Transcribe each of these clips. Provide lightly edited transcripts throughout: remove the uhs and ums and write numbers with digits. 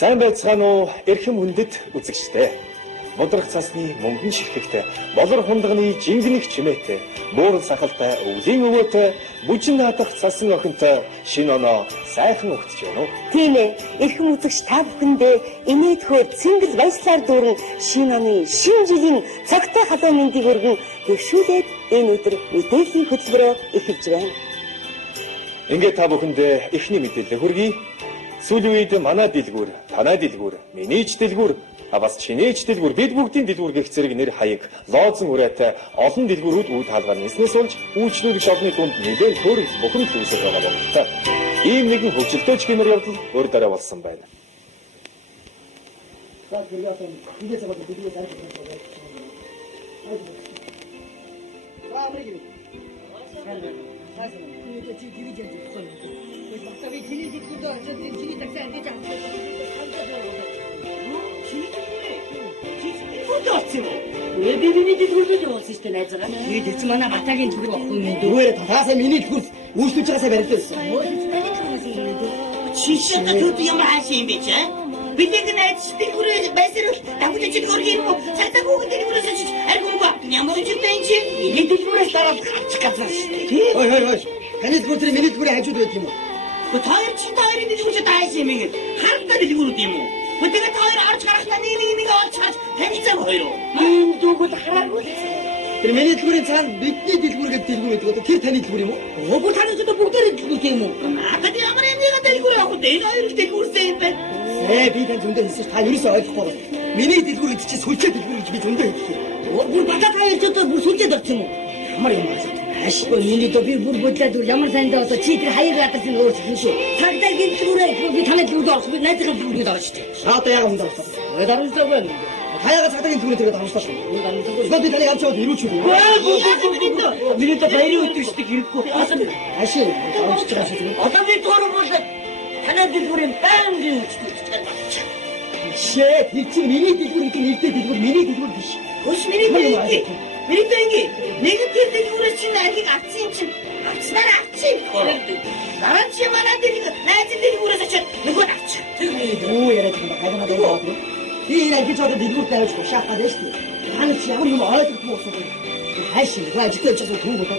Сайн байцгаана уу эрхэм хүндэт үзэгчтэй. Бодрох цасны мөнгөн ширхэгтэй, болор хундагны жингэнэх чимээтэй, буурал сахалтай, өвлийн өвөөтэй, бүжин наадах цасан охинтой шинэ оноо сайхан өгч байна уу? Тийм ээ. Эрхэм үзэгч та бүхэндээ инээдхөөр цэнгэл баяслаар дүүрэн шинэ оны шинэ жилийн цогтой халуун мэндийг өргөн төвшүүлээд энэ өдөр мэдээллийн хөтөлбөрөөр эхэлж байна. Ингээд та бүхэндээ эхний мэдээлэл хүргэе. Сүүлийн үед манай дэлгүүр, танай дэлгүүр, миний ч дэлгүүр, бас чиний ч дэлгүүр, бид бүгдийн дэлгүүр гэх зэрэг нэр хаяг лоозон үрээтэй олон дэлгүүрүүд үе хаалгаар ниснээс болж үйлчлүүлэгч олонний дунд нэлээд хөрөл бухимдал үүсэж байгаа бололтой. Ийм нэгэн хөгжилтэй гэмээр явдал өөр дараа болсон байна. 왜 비비니 дэлгүүрүүд болсон шүү дээ найзгаа. Тэгээд эцэг манай батагийн төлөв авахгүй юм дээ. Зүгээр таасаа миний дэлгүүр үйлчлүүлж байгаасаа барилдсан. Чичээ төд ямар хаашаа юм бэ чи? Билег найз дэлгүүрээ байсарал давхиж дэлгүүр гэх юм уу? Цагдаа хүүхэд дэлгүүрээс чи аргуу ба. Ямар ч юм чи миний дэлгүүрээс дараад гарчих газар шүү дээ. Ой. Таны дэлгүүрээ миний дэлгүүрээ хажууд байдаг юм уу? Хоёр дэлгүүрээ таашаа юм гээд хардаа дэлгүүрүүд юм уу? Тэгээд хоёр орж гарахтаа нэг олж чаж танилцаа хоёр. Энэ дүүгүүд хараагүй. Тэр миний дэлгүүрийн цаана бидний дэлгүүр гэдэг дэлгүүр байдаг. Тэр таны дэлгүүр юм уу? Өгөө таны зөв бүгдээрээ дэлгүүр юм уу? Надад ямар нэг дэлгүүр авах вэ? Энэ хоёр дэлгүүрсээ юм байна. Би тань зөндөө хэлсэн та ерөөсөө ойлгохгүй байна. Миний дэлгүүр гэдэг чинь сүлжээ дэлгүүр гэж би зөндөө хэлсэн. Бүр батат хоёр ч одоо бүр сүлжээд орчих юм уу? Ямар юм бэ? Ашгүй миний дөө би бүр бодлаад ямар сайндаа одоо чи тэр хаяг гадарсан өөрчлөн шүү. Цагдаа дэлгүүрээ би танай дэлгүүрд орох би найзынхаа дэлгүүрд орж штэ. Одоо яг юм даа. Дарамжтай байна. Хаяга цагдаагийн төлөө тэгээд амшлаа шүү. Гол би таны авч яваад ирүүч үү? Миний дөө баярын өдөр штэ хэрэггүй. Ашиг амч байгаа шүү. Одоо би дөрөв болоод танай дэлгүүрийн байнгын үчтэй байна. Шээ чи миний дэлгүүр гэдэг нэртэй дэлгүүр миний дэлгүүр биш. Хөш миний дэлгүүр. Миний тэнги нэг тэр дэлгүүрээс чинь архийг авсан юм чинь авснаар авчих. Дараа чи манай дэлгүүр найз дэлгүүрээс очиад нөгөө авчих. Юу яриад байгаа юм бэ? Хайгаа би яг гэж одоо дэлгүүрт авч шахаад шүү дээ. Хань чи ямар юм ойлгохгүй болсон бэ? Хайшин гажтай ч асуу түүгөө.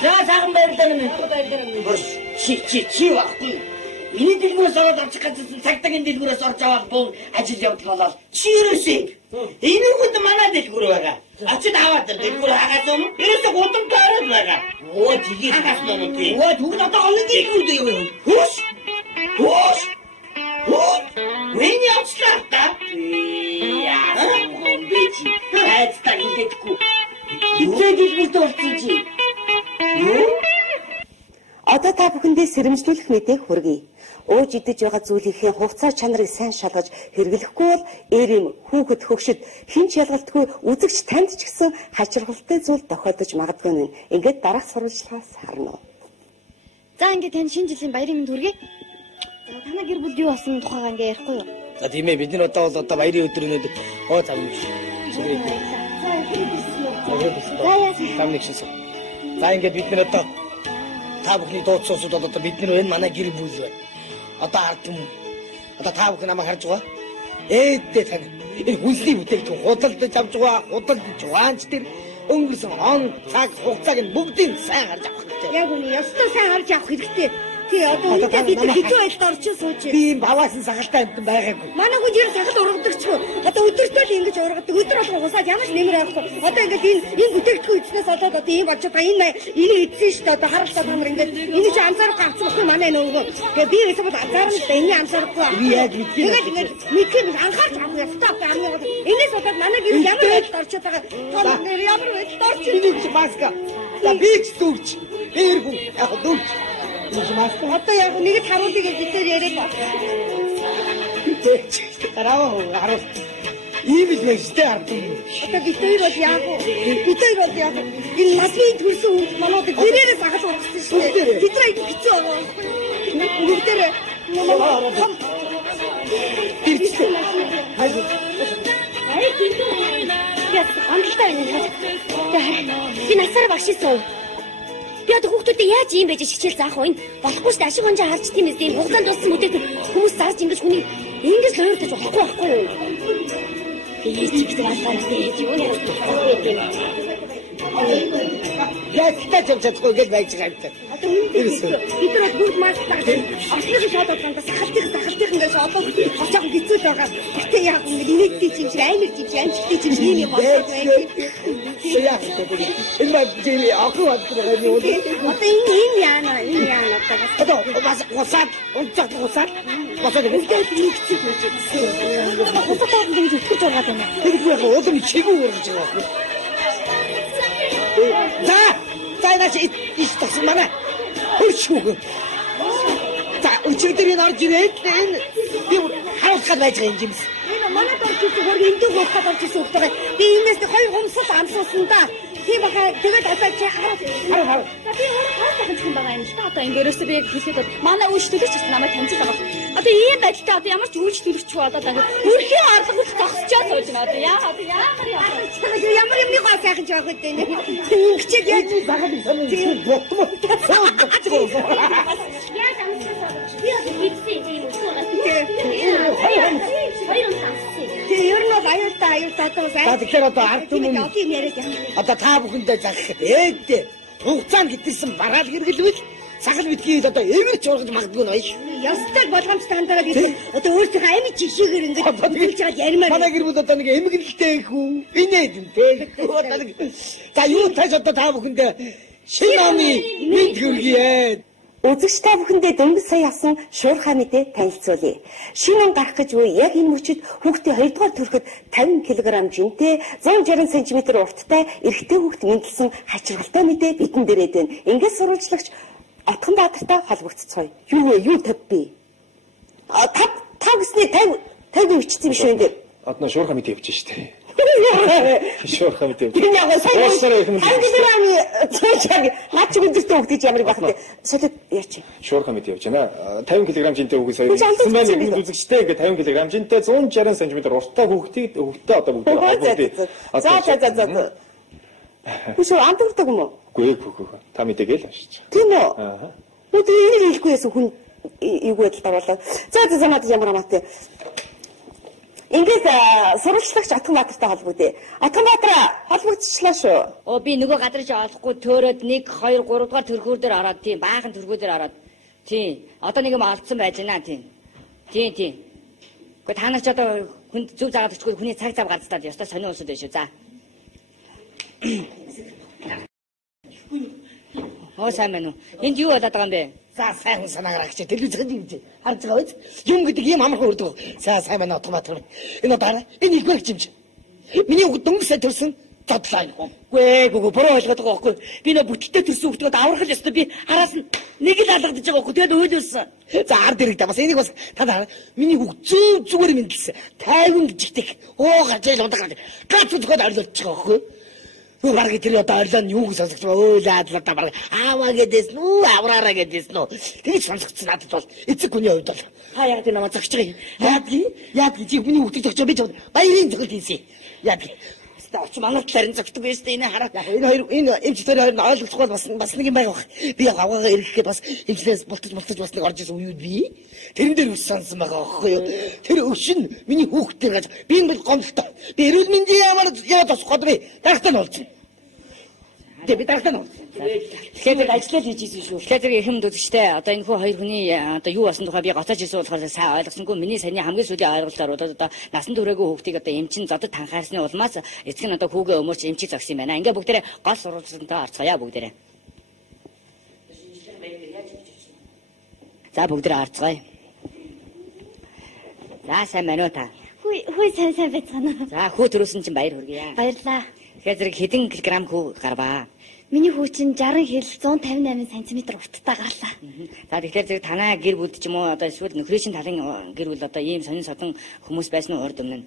За цагаан байрлал минь. Чи баггүй. Миний дэлгүүрээс ороод авчих гэсэн цагдаагийн дэлгүүрээс орж аваад буу ажил явдал болол. Чи ерөөсөө энэ үгэнд манай дэлгүүр байгаа. Очид аваад дэлгүүр хагаас өмнө ерөөсөө гудамтай ороод байгаа. Оо тгий хагаас өмнө тий. Оо түгэл одоо олон дэлгүүр дээ юу? Хүш. Миний авчлаа та. Яа, бич. Хайцтай хийдэггүй. Хитээ дэлгүүрт орчих чи. Одоо та бүхэндээ сэрэмжлүүлэх мэдээг хүргэе. Ууж идэж байгаа зүйлийнхээ хувцас чанарыг сайн шалгаж хэрэглэхгүй бол эрэм хүүхэд хөгшөд хинч ялгалтгүй үзэгч танд ч гэсэн хачиргалтай зүйл тохиолдож магадгүй нь. Ингээд дараах сурвалжлагаас харна уу. За ингээд тань шинэ жилийн баярын мэнд хүргэе. За танаа гэр бүл юу болсон тухайгаа ингээд ярихгүй юу? За тийм ээ бид нар одоо баярын өдөр өнөөдөр зам юм шиг. Зам нэг шин. За ингээд бид нар одоо та бүхний дууцсууд одоо бид нар энэ манай гэр бүл байна. Одоо ард юм. Одоо та бүхэн намайг харж байгаа. Ээдээ тань. Энэ хүнсний бүтээгдэхүүн худалдаж авч байгаа. Худалдаж ваанч тэр өнгөрсөн он цаг хугацааг нь бүгдийг сайн харж авах хэрэгтэй. Яг үний ёстой сайн харж авах хэрэгтэй. Тий одоо бид хэцүү байлд орчин сууж. Би энэ баваасан сахалтай амт байгаагүй. Манай хүн жир сахал ургадагчгүй. Одоо өдөртөө л ингэж ургадаг. Өдөр болгон гусаад ямар ч нэмэр авахгүй. Одоо ингээд энэ бүтээгдэхүүн эзнээс болоод одоо ийм болж байгаа. Энэ эзэн шүү дээ. Одоо харалтаа та нар ингээд энэ чи анзаарахгүй авчихгүй манай нөгөө. Тэгээ би эсвэл бол анзаарна л да. Энэ анзаарахгүй. Би яг мэдээ. Тэгээд мэдээ анхаарч авах ёстой амны. Энэс болоод манай гэр ямар байлд орчод байгаа. Тоо ямар байлд орчод. Би ч маска. За би ч дүүрч. Эргүү яг дүүрч. Одоо яг нэгэд харуулъя гэж бид яриад байна. Тараа харуул. Ийм л мэжтэй ард юм. Одоо бид хоёр бол яг энэ насны төрсөн хүн манайд гэрээрээ сахал ургасан шүү дээ. Бид нар их хэцүү байгаа. Бүгдээрээ ирчихсэн. Хайр. Яг амттай байна. Би насаар багшсан. Би одоо хүүхдүүдэд яаж ийм байж хичээл заах вэ? Болохгүй шүү дээ. Ашиг хонжоо харж тийм ээ. Хугацаанд дууссан үдээд хүмүүс зарж ингэж хүний Ингэж ойртож болохгүй юу? Би чигтэй алдартай юу ярих вэ? Ястаа чамцахгүй гэж байж байгаа юм. Одоо бид нар бүгд маастаа асны шалаад байгаа сахалтынхаас одоо хацааг гизүүл байгаа. Гэтэ яг нэгдий чинь амар чинь амжилттай чинь ийм юм болоод байна. Энэ маа жили ахваад байгаа юм. Одоо энэ яана одоо бас усаад үлдээд нэгцэх гэж байна. Хосоо ингэж өткөж байгаа юм. Тэгэхээр уулын чигүй ургаж байгаа. За наач итс манай хөршүүг. За өчигдөр энэ орж ирээд энэ би хаалцаад байж байгаа юм жимс. Энэ манай дөрөв зүгээр эндээ гоохад орж ирсэн хөөхтэй. Би энэс хоёр гомсол амсуулсан да. Би баха тэгээд одоо чи хараа. За би өөрөө хаалцах юм байгаа юм л та. Одоо ингээрээс би яг хэлээд манай үйлчлүүлэгч гэсэн намайг таньж байгаа. Одоо ийм байдалтай одоо ямар ч үйлчлүүлэгч болоод одоо бүрхийн орлого үл зогсчоо сууж байна. Одоо яагаад ямар юмны гоо сайхан жоох гэдэг юм. Ингэчээд яаж багад тийм ботмо. яаж амсчихсан. Би одоо бичсэн юм уу? Тэр ер нь аюултай одоо сайн. За тэгэхээр одоо ард түмэн одоо та бүхэндээ захих ээдээ хугацаанд гитсэн бараал хэрэглэвэл сахал битгий одоо эвэрч ургаж магадгүй нэ. Ястаг болгоомжтой хандаад би одоо өөртөө амин жишээгээр ингэж хэлж байгаа ярмаар. Манай гэр бүл одоо нэг эмгэнэлтэй хүү. Инээд юм те. За юу тааш одоо та бүхэндээ шинэ амны мэд хүргье. Үзэгч та бүхэндээ дөнгөж сая авсан шуурхай мэдээ танилцуулъя. Шинэ он гарах гэж буй яг энэ мөчид хүүхдийн 2 дугаар төрөхөд 50 кг жинтэй 160 см урттай эрэгтэй хүүхд мэндэлсэн хачиргалтай мэдээ бидэн дээрээд байна. Ингээд сурвалжлагч Отгонбаатартай холбогдцгоё. Юу вэ? Юу тав би? Тав гэсний 50 бичсэн юм шүү энэ. Адна шуурхай мэдээ явж штэ. Шуурхай мэдээ. Би яг сайн. Ангилами цаашаа наач өдөртөө хөгдөж ямар байх вэ? Солид яач. Шуурхай мэдээ явж байна. 50 кг жинтэй хүүхд сая хэлсэн байна. Бүгд үзэгчтэй ингээд 50 кг жинтэй 160 см урттай хүүхдээ одоо бүгд холбогдъё. За. Хүсээ амтдаг юм уу? Үгүй та мэдээгээл авчиж. Тийм үү? Аа. Өдөр энийг хэлэхгүй байсан хүн эйгүү байдал даваалаа. За надад ямар амаатай. Ингээд сурвалжлагч Атганбаатартай холбогдъё. Атганбаатар холбогдчихлаа шүү. Би нөгөө гадарч олохгүй төөрөөд 1 2 3 дугаар төрхөөр дээр ороод тийм баахан төрхөөр дээр ороод тийм одоо нэг юм алдсан байж байна тийм. Гэхдээ та нар ч одоо хүнд зүг заагаад өчгөө хүний цаг зав гарцтаад ёстой сонио усуд байшгүй. За. Сайн байна уу? Энд юу болоод байгаа юм бэ? За сайн санаагаарч телевизэнд юм чи. Харж байгаа биз? Юм гэдэг юм амархан өрдөг. Сайн байна Отгонбаатар. Энэ удаа энэ их байх юм чи. Миний үг дөнгөсөө төрсөн зодлаа юм. Үгүй буруу ойлгоод байгаа байхгүй. Би нөө бүтэлтэй төрсөн хүүхдүүд аврах ёстой би араас нь нэг л алгадаж байгаа байхгүй. Тэгээд өөлөөсөн. За ард ирэх та бас энийг бас та нар миний үг зүгээр мэдлсэн. 50 гжигтэй. Гарч ийл ундаг. Гац зүгт орлуулж байгаа байхгүй. Юу бараг тэр одоо орлоо юу гэж сонсогч ба өөөлөөд та бараг ааваа гэдээс нүү авраараа гэдээс нүү тэгж сонсогч надад бол эцэг хүний хувьд бол та яг тэр намайг зогч байгаа юм яг чи миний хүүхдийг зогч би ч баярын зөвлөлт хийсэн яг Оч манайд талаар зогтдог байж тээ энэ хараа. Энэ хоёр энэ эмчтэр хоёр нь ойлгохгүй бас нэг юм байгаа бах. Би яг аваагаа ирэхэд бас эмчлээс бултаж бас нэг орж ирсэн үеуд би тэрэн дээр үс сансан байгаа байхгүй юу. Тэр өвшин миний хүүхдтэй гэж би энэ бол гомдолтой. Би эрүүл мэндийн ямар яа тосгоод би дарахтаа нь олсон. Би дарахтаа нь олсон. Тэгэхээр ажиллаж хийж ирсэн шүү. Тэгэхээр хэм дүгчтэй одоо энэ хоёр хүний одоо юу болсон тухай би гоцоож ирсэн болохоор сайн ойлгосонгүй. Миний саяны хамгийн сүүлийн ойлголтоор одоо насан туршаагүй хүүхдийг одоо эмчин зодод танхаарсны улмаас эцэг нь одоо хүүгээ өмөрч эмчийг зогсон юм байна. Ингээ бүгдээрээ гол сурвалжлалтаа орцгоё бүгдээрээ. За бүгдээрээ орцгоё. За сайн байна уу та? Хүй сайн байцгаана. За хүү төрүүлсэн чинь баяр хүргье. Баярлаа. Тэгэхээр хэдэн килограмм хүү гарваа? Миний хүү чинь 60 хэл 158 см урттай гарлаа. За тэгэхээр танаа гэр бүл ч юм уу одоо эсвэл нөхрийн талын гэр бүл одоо ийм сонин содон хүмүүс байсан уу урд өмнө?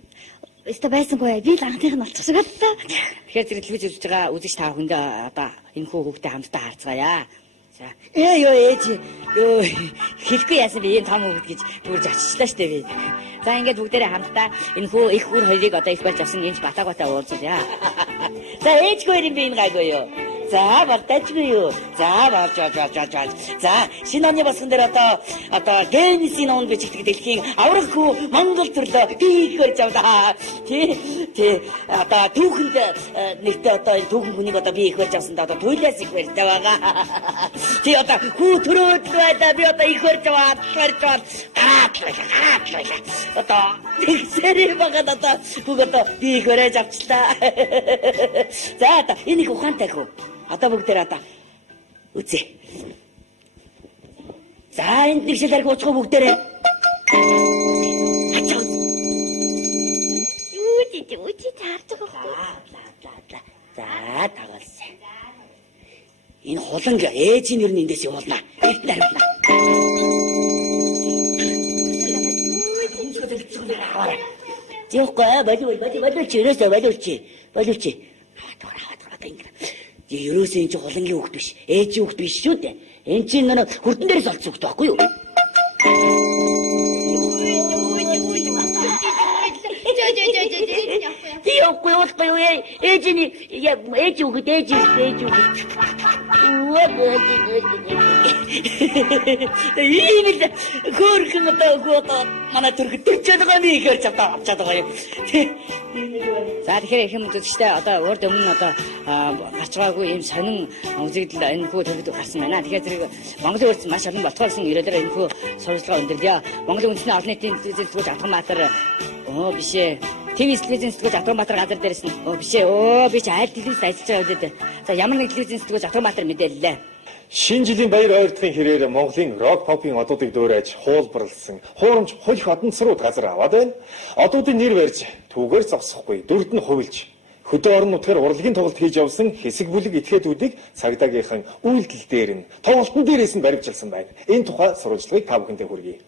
Өстө байсангүй. Би л анхных нь болчих шиг байна. Тэгэхээр телевиз үзэж байгаа үзэгч та бүхэндээ одоо энэ хүүхдээ хамтдаа харцгаая. За. Ээж хэлэхгүй яасан би энэ том хүүхд гэж бүрж очичлаа штэ би. За ингээд бүгдээрээ хамтдаа энэ хүү их үр хоёрыг одоо их барьж авсан энэ Батагоотой уулзъя. За ээжгүй юм би энэ гайгүй юу? За бартайчгүй юу. За болж. За шинэ оны басхан дээр одоо генесийн он бичигдэх дэлхийн аврах хүү Монгол төрлөө би хөрж авлаа. Тий. Одоо түүхэнд нэгтээ одоо энэ түүхэн хүнийг одоо би их хөрж авсан да одоо туйлаас их хөрж байгаа. Тий одоо хүү төрөөд байдаа би одоо их хөрж аваад гараатлаа. Одоо тэгсэрээ багад одоо хүүг одоо би их хөрж авчлаа. За одоо энийг ухаантай хүү. Одоо бүгдээр одоо үзье. За энд нэг шилэрг уучгүй бүгдээрээ. Ачаа. Үгүй таарч байгаа. За тагалсан. Энэ холонг ээжийн нэр нь эндээс явуулна. Энд хариулна. Зөөхгүй болооч. Ерөөсөө энэ чинь холонгийн хүүхд биш. Ээжийн хүүхд биш шүү дээ. Энэ чинь нөө хурдан дээрээс олцсон хүүхд байхгүй юу? Яахгүй юу? Ээж хүүхд. Ийм л хөөрхөн одоо манай төрх төрчөөд байгаа нь ихээр авчаад байгаа юм. За тэгэхээр их юм үзэгчтэй одоо урд өмнө одоо гарч байгаагүй ийм сонин үзэгдэл энэ хүү төрөд гарсан байна. Тэгэхээр зэрэг Монголын урд маш олон ботгоолсон ирээлээр энэ хүү сурвалжлага өндөрлөө. Монголын үндэсний олон нийтийн телевизэн сэтгүүлч Атганбаатар бишээ. ТV телевизэн сэтгүүлч Атганбаатар газар дээрээс нь бишээ. Би ч айл телевизэд ажиллаж байгаа үлээ. За ямар нэг телевизэн сэтгүүлч Атганбаатар мэдээллээ. Шинэ жилийн баяр ойртохын хэрээр Монголын рок попын одуудыг дөөрэж хуулбарлсан хуурамч хөлх одонцрууд газар аваад байна. Одуудын нэр барьж түүгээр зогсохгүй дүрд нь хувилж хөдөө орон нутгаар урлагийн тоглолт хийж явсан хэсэг бүлэг этгээдүүдийг цагдаагийнхан үйлдэл дээр нь тоглолтын дээрээс нь баримжилсан байна. Энэ тухай сурвалжлагыг та бүхэндээ хүргэе.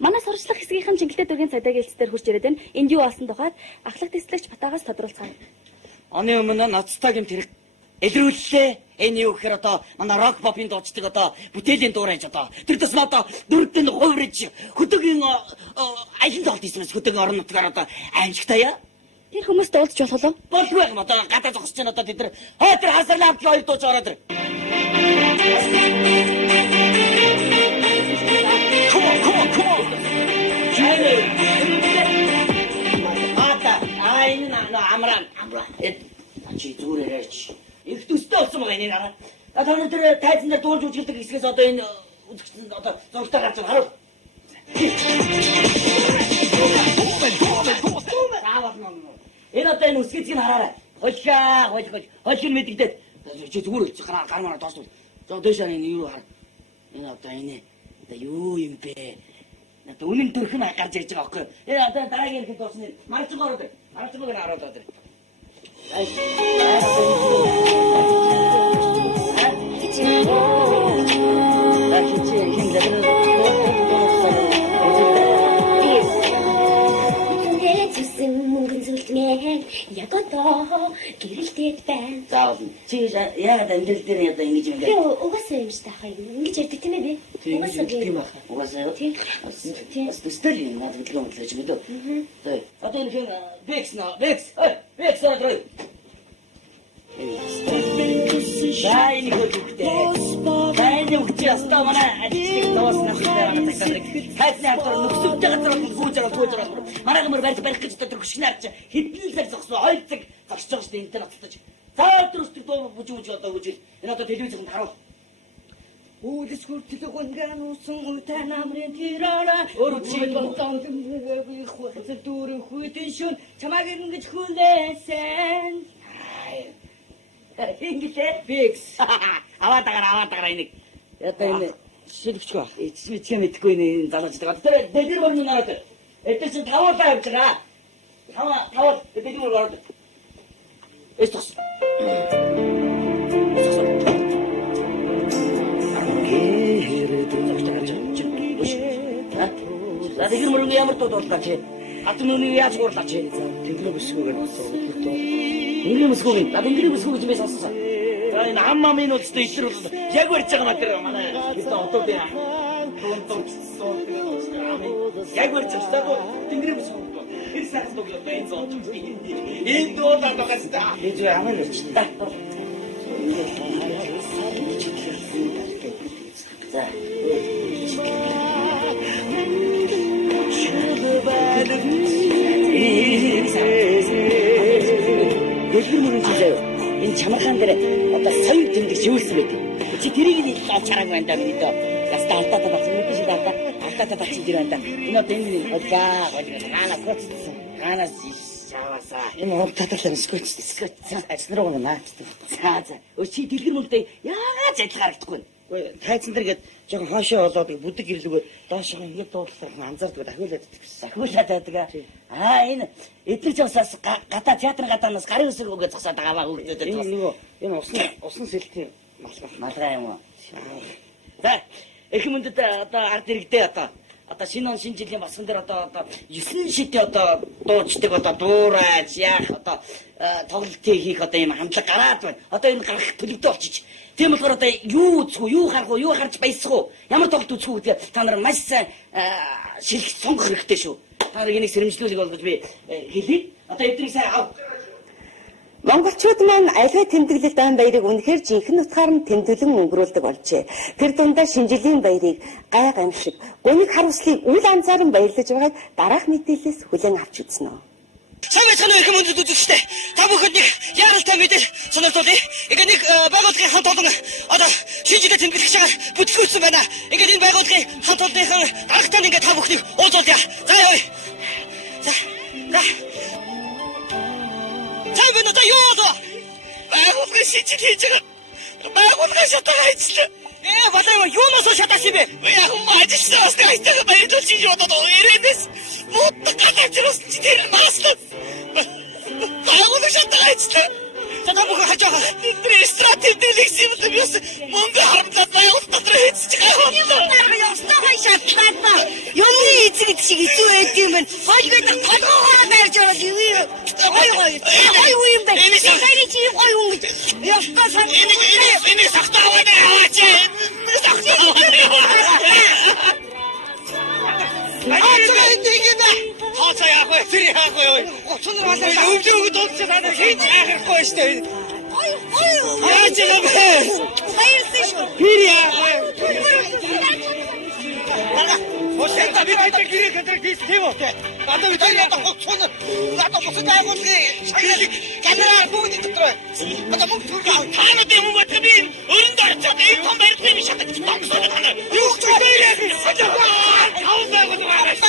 Манай сурчлах хэсгийнхэн Чингэлтэй дүүргийн цагдаагийн хэлцээр хурж ирээд байна. Энд юу болсон тухайд ахлах дэслэгч Батагаас тодруулцгаая. Оны өмнө ноцтойгийн тэрэг илрүүллээ. Энэ юу гэхээр одоо манай рок попын дуучдыг одоо бүтээлийн дуурайж одоо тэр дэс нь одоо дүрд нь хувирж хөдөөгийн аялын тоглолт хийснээс хөдөөгийн орон нутгаар одоо аимшигтаяа. Тэр хүмүүс дуулж болох уу? Болгүй юм одоо гадаа зогсож байна одоо тэд нар тэр хасарлаа авч хоёр дууж ороод ир. Come on. Амраа. Чи зүрээрч. Их төстэй болсон байгаа энэ хараа. Та тэр тайзан дээр дуулж үжилдэг хэсгээс одоо энэ үзэгчсэн одоо зургатаа гарч харуул. Энэ одоо энэ үсгэцгийг хараарай. Хольхин мэдэгдээд чи зүгээр үлч гар мараа доосвол. За дэшаа энэ юу хар. Энэ одоо энэ юу юм бэ? Одоо үнэн төрх нь гарч ирж байгаа байхгүй. Энэ одоо дараагийн хэд дуусна. Марцгаа ороод. Марцгааг нь хараад одоо. Гэрэлтэд байна. За чи яагаад амьдрал дээр одоо ингэж юм бэ? Би угаасаа юм шиг таахаа юм. Ингэж ярьдаг тийм ээ би. Угаасаа тийм байна. Угаасаа юу? Тийм. Стөл юм надад л гэж мэдээ. За одоо энэ хин Бекс орой. Дай нэг үгтэй. Яста манай ажиг доос настай цагтдаг. Хайцны хатар нөхцөлтэй газар гүйж. Мараа гэмэр барьж гэж төрөшнаарч хэдэн цаг зогсон 2 цаг зогсож байгаа шүү дээ энэ татаж. За өдрөстөг дуу бүжүүж одоо бүжил. Энэ одоо телевизэнд харуул. Үүдс хүртэлгэн усан утай намрын тирара өрчил болтон би хөөцөр дүүрэн хүйтэн шүн чамаг ингэж хүлээсэн. Инглээ Бикс. Аваад агаар энийг. Одоо энэ шилэгч ба. Эцмэцгээ мэдхгүй энэ залууч байгаа. Тэр дэлгэр борны нараад. Эдээс тавуулаа явж байгаа. Тавал дэлгэр бор ороод. Эстос. За дэлгэр мөрөнгө ямар дуулаа чи? Атны нүний яаж гуурлаа чи? Тэнгэр бүсгүйгээр Тэнгэр бүсгүйг. Тэнгэр бүсгүйг гэж би сонссон. За энэ аммаа минь үстэй итэр бол яг барьж байгаа маа тэр манай одоо дээ. Яг барьж байгаа. Тэнгэр бүсгүйг. Тэр сайхан дуулаа энэ зоо. Энэ дуулаа дагаас та. Энэ ямар ч та. За. Дэлгэр мөрөн чижээ. Энэ чамархан дээр одоо соёл тэмдэг шивүүлсэн байдаг. Чи тэрийг л олж хараагүй байна даа миний доо. Яста алтаа багц мэдээж алтаа багц дэр байна. Энэ одоо энэ олгаа хаана коцсон. Хаанаас шаваасаа. Энэ хөвтөтөлн скотч ажнаруу наачдаг. За. Чи дэлгэр мөрөндөө яагаад адил харагдахгүй вэ? Тайцсан дээр гээд жоохон хоошоо болоод бүдэг гэрлүүгээ доошоо ингээд дуудлах анзаардаг дахиулаад байдаг. Энэ эдгээр жавсаас гадаа театрын гадаанаас гарын үсэг өгөө зогсоод байгаа хөлдөөд байна. Энэ усан сэлтийн малгай юм уу? За их мөндөд одоо ард иргэдээ одоо шинэ он шинэ жилийн басган дээр одоо 9 шидэ одоо дуучдаг одоо дуурайж яах одоо тоглолтыг хийх одоо юм хамтлаг гараад байна. Одоо энэ гарах төлөвтэй болчих. Тийм болохоор одоо юу үзэх үү, юу харах уу, юу харж баясах уу, ямар тоглолт үзэх үү гэдэг та нар маш сайн шилэх сонгох хэрэгтэй шүү. Та нар энийг сэрэмжлүүлэх болгож би хэлье. Одоо эднийг сайн ав. Монголчууд маань аливаа тэмдэглэлт айн баярыг үнэхээр жинхэнэ утгаар нь тэмдэглэн өнгөрүүлдэг болжээ. Тэр дундаа шинжилийн баярыг гай гамшиг, гуниг харуулслыг үл анзааран баярлаж байгааг дараах мэдээлэлээс хүлээн авч үзнэ. Сайн их мөндөд үзэгчтэй. Та бүхэнд нэг яаралтай мэдээлэл сонирхолтой. Ингээ нэг байгууллагын хамт олон одоо шинжилгээ тэмдэглэж байгаа бүтлгүүцсэн байна. Ингээ энэ байгууллагын хамт олонныхан дарагтаа ингээ та бүхнийг уулзуулъя. За яа. За. Та бид одоо юу болов? Байгууллагын шинжилгээ хийж байгаа. Байгууллагын шатгаа хийчихлээ. Балаа юунаас шатаас юм бэ? Яг мажистраас гайтаа баярлуулж хийж бодоод ирэнэс. Мод гадаачрус тэр маслаа. Байгууллагын шатгаа хийчихлээ. За бүхэн хажаага. Ресторан тэмдэглэх юм биш. Мөнгө харамлаад байгууллага дотор хийчих байгаа. Юунаар явснаа шатлаад ба. Юмны эзэг шиг хэцүү байд юм байна. Хойгод толгоогоо дайрж ороод юу юм. Ой юм бэ. Энийг чи ой юм гэж. Ястаа сан. Энийг сахтаа аваач. Хацаа яах вэ? Тэр яах вэ? Гоцон руу өвлөөгөө дуудчих та нар хийж яахгүй шүү дээ. Ой. Яаж юм бэ? Хайрсан шүү. Тэр яах вэ? Хошин та би байдаг гэрээ гэдэг тийм үү? Одоо бид одоо гоцон одоо гоцон байгуулгын шагналыг камераар бүгд дотор. Одоо бүгд түрүү таанад юм уу гэдэг би өрөнд орцоод энэ том байрлал биш шатаж томсоод тана. Юу ч үгүй яах вэ? Таун байгуулгаас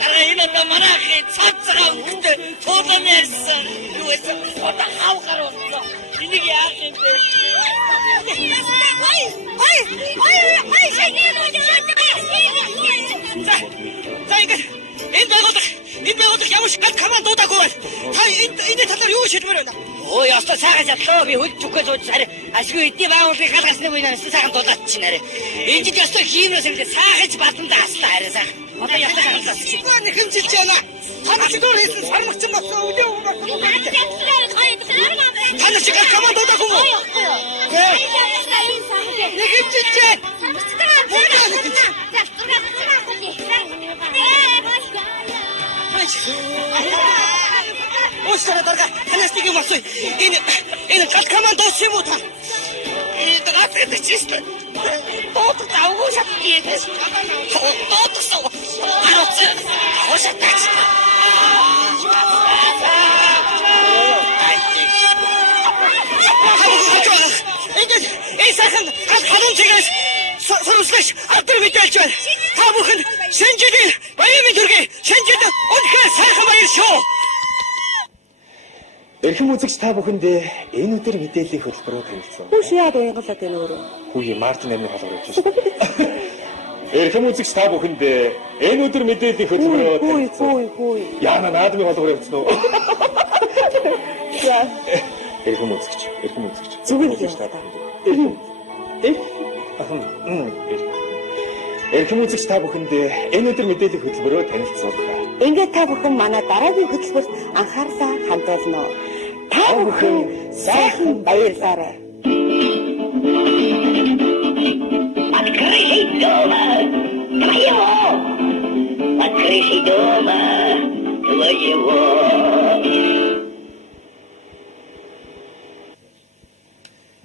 Дарга энэ манайхны цацгаа өгдөө туулан ярьсан. Юу вэ? Одоо хав гаруулсан. Энийг яах юм бэ? Ой, шайнээ За энэ байгууллага ямар ч гал команд дуудаагүй байна. Та энэ талаар юу шийдмээр байна? Ой, ястаа сайхан шатлаа. Би хөлж үхэж сууж хараа. Ашгүй эдний байгууллагыг халгасныг байна. Сайхан дуулаад чинь хараа. Энд ч ястаа хиймээс юм сайхаж батлан даслаа хараа сайхан. Одоо ястаа хаалгаас. Чигөө нэг хэмжилж байна. Та чигөө хийсэн сармагч юм болсон. Өдөө өгөө. Та чигөө команд дуудаагүй юу? Нэг хэмжилж Устара дарга танаас нэг юм асууя. Энэ гал команд дууссан юм уу та? Энэ гатад чист. Бот тавгүй шатгийгээс. Ботсоо. Хошатач. Энэ сайхан халуун цэгээс сурвалж атар мэдээлж байна. Та бүхэн шинжилгээ баярын төргий шинжилгээ өнөхөр сайхан баяр шүү. Эрхэм үзэгч та бүхэндээ энэ өдөр мэдээллийн хөтөлбөрөөр танилцсан. Хүүш яад уянгалаад байна өөрөө. Хүүе Мартин амны халуур явж байна. Эрхэм үзэгч та бүхэндээ энэ өдөр мэдээллийн хөтөлбөрөөр танилцсан. Хүй. Яна наадмын халуур явсан уу? Яа. Эрхэм үзэгч. Зүгээр л та бүхэндээ. Эрхэм үзэгч та бүхэндээ энэ өдөр мэдээллийн хөтөлбөрөөр танилцуулъя. Ингээд та бүхэн манай дараагийн хөтөлбөрт анхаарлаа хандуулно. Та бүхэн сайхан баярлаарай. Открытый дома твоего. Открытый дома твоего.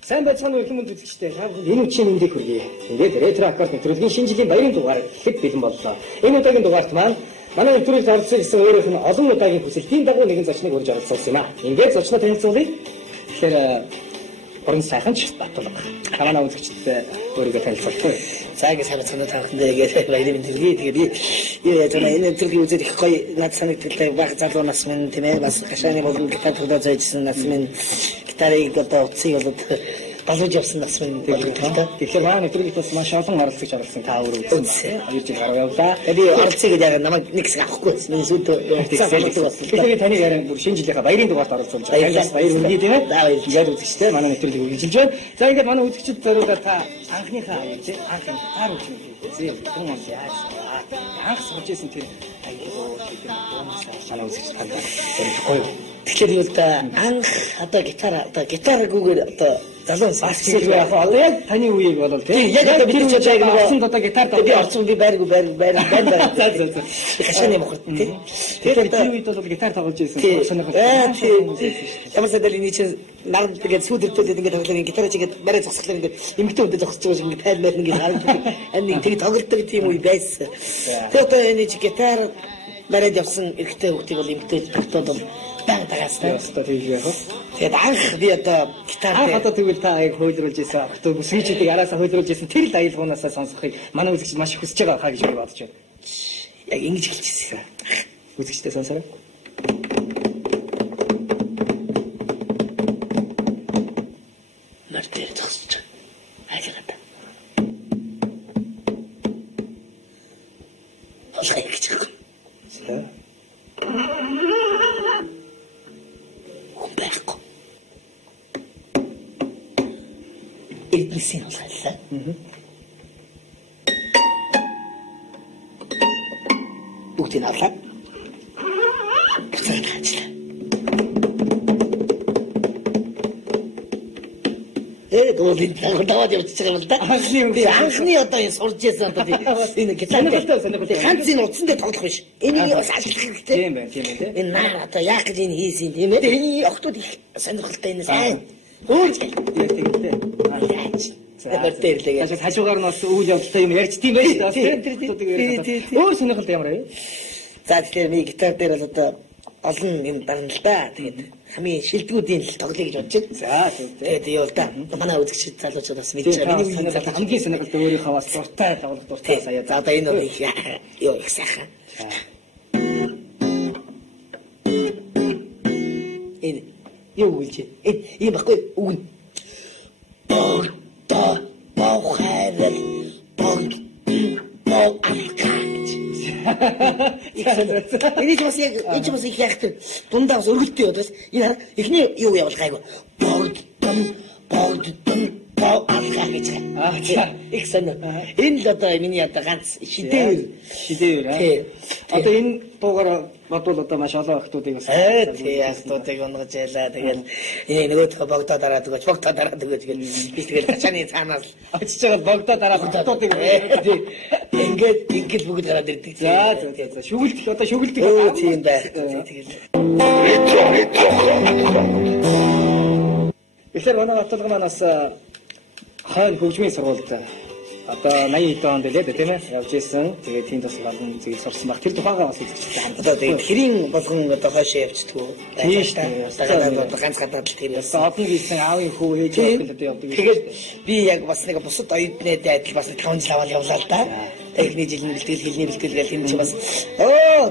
Сайн байцгаана уу их юмд үзэгчтэй. Та бүхэнд энэ үеийн мэндийг хүргэе. Ингээд ретро аккорд нэвтрүүлгийн шинэ жилийн баярын дугаар ихэд бэлэн боллоо. Энэ удаагийн дугаарт маань манай нэвтрүүлэгт оролцсон гэсэн өөрийнх нь олон удаагийн хүсэлтийн дагуу нэгэн зочныг урьж оролцуулсан юм аа. Ингээд зочноо танилцуулъя. Тэгэхээр Орон сайханч Батулга. Манай үзэгчдээ өөрийгөө танилцуулъя. За ингэ сайн бацхан та бүхэндээ ингээд баярын мэнд хүргэе. Тэгээ би яаж энэ нэвтрүүлгийн үзэл их гоё над санагдталтай баг залуу нас минь тийм ээ бас хашааны болон гитар тоглож ажилласан нас минь гитарыг одоо утсыг болоод балууж явсан нас минь тэгэхээр тэгэхээр манай нэвтрүүлэгт бас маш олон оролцогч оролцсон та өөрөө үзсэн. 2 жил гаруй явлаа. Би оролцъё гэж яг намайг нэг хэсэг авахгүй байсан. Миний сүлд тэгэхээр таны яран бүр шинэ жилийнхаа баярын дугаарт оролцуулж байгаа. Баярлалаа. Баяр хүргэе тийм ээ. За баярлалаа үзэгчтэй манай нэвтрүүлгийг үргэлжилж байна. За ингээд манай үзэгчд зориулаад та анхныхаа аяг тийм анхны гитар үгүй зээ хүн он яаж анх сурч ирсэн тэр аяг гэдэг нь манай үзэгчд хандаа гоё. Тэгэхээр юу л да анх одоо гитаргүйгээр одоо залуу бас хэлээ яг одоо яг таны үеийг болол тийм яг одоо бид ч яг нэг орсон одоо гитар би орсон би байргүй за хашааны мохот тийм тэгэхээр тэр үед бол гитар тоглож байсан сонирхол ямар садал энэ чинь нард тэгээд сүүдэртүүлээд ингээд тоглох гитарч ингээд барай зогсохлоо ингээд эмгтэн үдэ зогсож байгаа шиг ингээд тайлбар ингээд харагддаг энэ тэгээд тоглолтог тийм үе байсан тэгээд одоо энэ гитар барай явсан эрэгтэй хүүхдийг бол эмгтэн тогтоод тагастай өстө тийж яах вэ? Тэгээд анх би одоо гитар одоо тэгвэл та аяг хөөдрүүлж ийсэн. Өгтөө бүсгийчүүдийг араасаа хөөдрүүлж ийсэн. Тэр л аялгуунаасаа сонсохыг манай үзэгчид маш их хүсэж байгаа хаа гэж би бодож байна. Яг ингэж хэлчихсэн. Үзэгчдээ сонсороо. Мартэр төгсөж. Айлгата. Олгой гэж байгаа. байхгүй. Эднэсийн болголоо. Бүгдийг авлаа. Буцаад хаачлаа. Дуулын даваад явчихж байгаа юм л да. Анхны одоо энэ сурж яасан одоо энэ гитар ганц энэ утсан дээр тоглох биш. Энийг бас ажиллах хэрэгтэй. Тийм байна, тийм ээ. Энэ наа одоо яах гэж энэ хийсэн тийм ээ. Энэ охтууд их сонирхолтой энэ сайн. Хөөж тэгтэй. За хажуугаар нь бас үйл явдалтай юм ярьж тийм байж таа. Өөр сонирхолтой ямар вэ? За тэгэхээр би гитар дээр бол одоо олон юм дарна л да. Тэгээд хамгийн шилдэгүүдийн л тоглоё гэж бодож байна. За тэгээд юу л да. Манай үзэгчид залуучууд бас мэдээж миний үеийн хамгийн сонирхолтой өөрийнхөө бас дуртай тоглох дуртай сая. За одоо энэ юу их сайхан. Энэ юу үлж байна? Энэ баггүй үгэн. Баухайр энэ бас яг яхад дундаа бас өргөлтөө бодвол энэ эхний юу явал гайгүй алхаа гэж байгаа. Их санаа. Энэ л одоо миний одоо ганц шидэвэр. Одоо энэ дуугаар бодвол одоо маш олон охтуудыг бас тий охтуудыг онгож ялаа. Тэгэл энэ нөгөөдхөө богдоо дараад өгөөч тэгэл би тэгэл хачааны цаанаас очиж байгаа богдоо дараад охтуудыг ингээд бүгд гараад ирдэг. За шүгэлдэх одоо шүгэлдэх тийм бай. Тэгэл эхлээд манай баталга манаас хойно хөгжмийн сургуульд одоо 80 онд лээ тийм ээ явж исэн. Тэгээд тийм тус болгон зэгийг сурсан баг. Тэр тухайгаа бас үзчихсэн хамт. Одоо тэгээд хэрийн болгон одоо хойшоо явчихдгүү. Тийм шүү дээ. Одоо ганц гадаад л тийм яасан. Одоо одны хийсэн аавын хүү ээж явах л одоо явдаг. Тэгээд би яг бас нэг бусад оюутнууд адил бас 5 жил аваад явлаа л да. Эхний жилийн бэлтгэл хэлний бэлтгэл гэх юм чи бас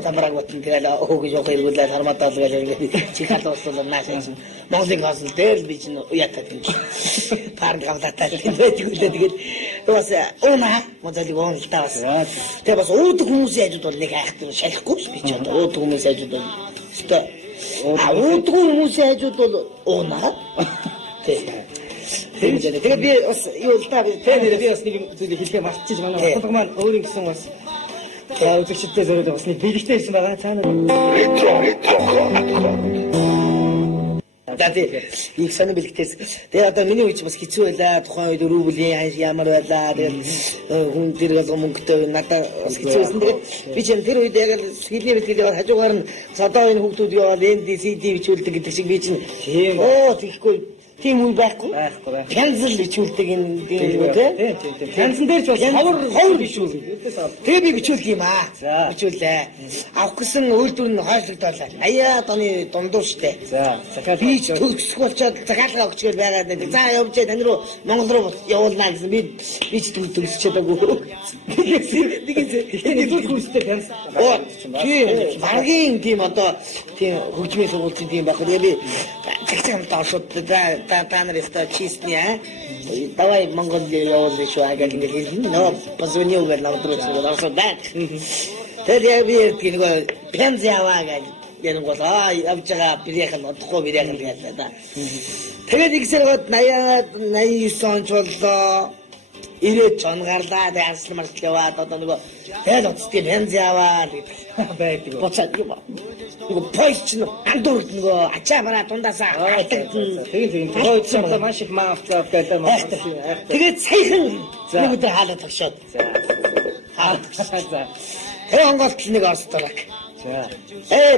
дамраг батн тэгэл өөгөө явах хэрэглээ харматаа л гэл ингээд чи халууслал нааш Монголын хосол дээр би чинь уятаад юм. Парн гавлаатай тийм байдаг үлээ тэгээд бас уунаа моделийг уун л та бас. Тэгээ бас уудаг хүмүүсийн ажууд бол нэг айхтар шалахгүй би ч одоо уудаг хүмүүсийн ажууд бол өстой уудаг хүмүүсийн ажууд бол уунаа. Тэгээд би бас юу л та би бас нэг зүйлийг хэлхээ мартчихж манай баталга маань өөрийн гэсэн бас үзэгчдтэй зориулж бас нэг бэлэгтэй ирсэн байгаа. Цаана их санаа бэлгтээс. Тэгээ одоо миний үеч бас хэцүү байлаа. Тухайн үед рүүблийн ямар байлаа. Тэгээ хүн тэр болгоо мөнгөтэй надад бас хэцүү байсан. Тэгээ би ч тэр үед яг хэлний бэлтгэл хажуугаар нь одоо энэ хүүхдүүд яваад NDCD бичүүлдэг гэдэг шиг би чинь тийм тийхгүй тийм үе байхгүй. Пянзл бичүүлдэг энэ тийм. Пянзан дээр ч бас ховор бичүүл. Тэгээ би бичүүлэх юм аа. Бичүүлээ. Авах гэсэн үйлдвэр нь хойшлогдоолаа. 80-аад оны дундуур штэ. За. Би ч төгсөх болчоод захиалга өгчгөл байгаад байдаг. За явж тань руу Монгол руу явуулнаа гэсэн би ч төгсчээд байгаа. Тэгээд зүйл хүстэй пянз. Тийм. Багийн тийм одоо тийм хөгжмийн сургуулийн тийм байх. Тэгээ би цагтаа шууд та нар ихтэй чистний давай Монгол явуулъя шүү аа гэх юм. Нөө позвонил гэл навдруу орсодаа. Тэгээд би тийм пянз яваа гэх юм бол явж байгаа биряхан одохгүй биряхан гэдэг да. Тэгээд ихсэргээд 89 онч боллоо. 90 он гарлаа яасан март яваад одоо нөгөө тэгэл оцтой пянз яваа байдаг. Боцаад юм ба. Нөгөө пойч нь андуурд нөгөө ачаа бараа дундаасаа тэгээд пойч маш их маавцаа гэдэг маш. Тэгээд саяхан нэг өдөр хаалт тогшоод. Тэгээд онголт нэг орсдорог.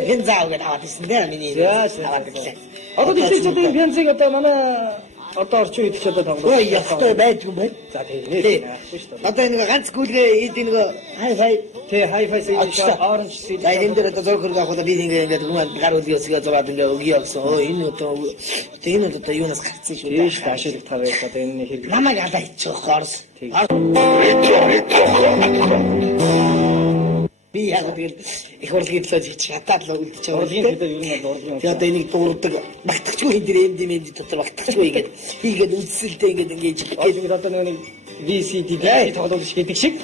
Пянз аваад аваад ирсэн дээ миний. Одоо тийм ч одоо пянзыг одоо манай одоо орчин үед ч одоо тоглоо. Яхтай байдгүй бай. За тийм. Одоо нэг ганц гүйлгээ эд нэг хай-фай оранж сид. Энэ дээр одоо зураг хөргөх авах би ингээд гар үлгээс зураад ингээд өгье гэсэн. Энэ одоо юунаас гарцсан шүү дээ. Тийш ашиглах тавь одоо энэ хэрэг. Намайг алаа иччих хорс. Би яг тэгэл их урлагийн төлөө хийж хатаад л үлдчихэж байгаа. Урлагийн төлөө юу нэг урлагийн. Тэгээ одоо энийг дуурдаг багтахчгүй энэ дээр эм дотор багтахчгүй ингээд хийгээд үдсэлтэй ингээд ингээд одоо нэг VCD тоглоом шиг гэдэг шиг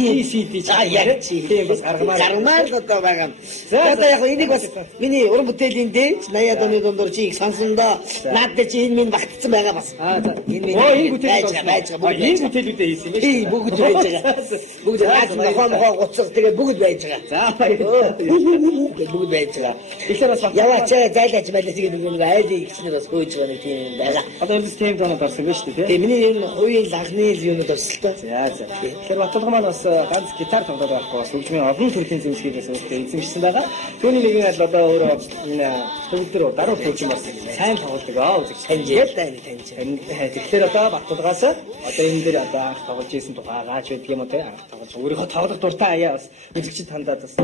PCD яг тийм бас гармаар одоо байгаа. За одоо яг энийг бас миний уран бүтээлийн дээр 80-аад оны дундуур чиг сонсондоо наадад чи энэ минь багтцсан байгаа бас. Энэ бүтээл байж байгаа. Энэ бүтээлүүдээ хийсэн юм шиг. Бүгд байж байгаа. Бүгд нахаа гоцсон тэгээ бүгд байж байгаа. За бүгд байж байгаа. Тэгэхээр бас яваач зайлаач байлаа тэгээ нэг айлын ихснэр бас хөөж байгаа нэг тийм байгаа. Одоо энэ тийм тоног орсон байж тээ. Тэгээ миний энэ хоёрын анхны юунууд орсолтой. За. Тэгэхээр баталгаа маань бас ганц гитар тоглоод байхгүй бас хөгжмийн олон төрлийн зэмсгээс эзэмшсэн байгаа. Түүний нэг нь л одоо өөрөө энэ төвдөр даруй хөгжим бас сайн тоглодог үзэж таньжээ. Тэгэхээр одоо баталгаас одоо энэ дээр одоо анх тоглож исэн тухай гаач байдаг юм уу те анх тоглож өөрийнхөө тоглох дуртай аяа бас үзэгчд хандаад бас.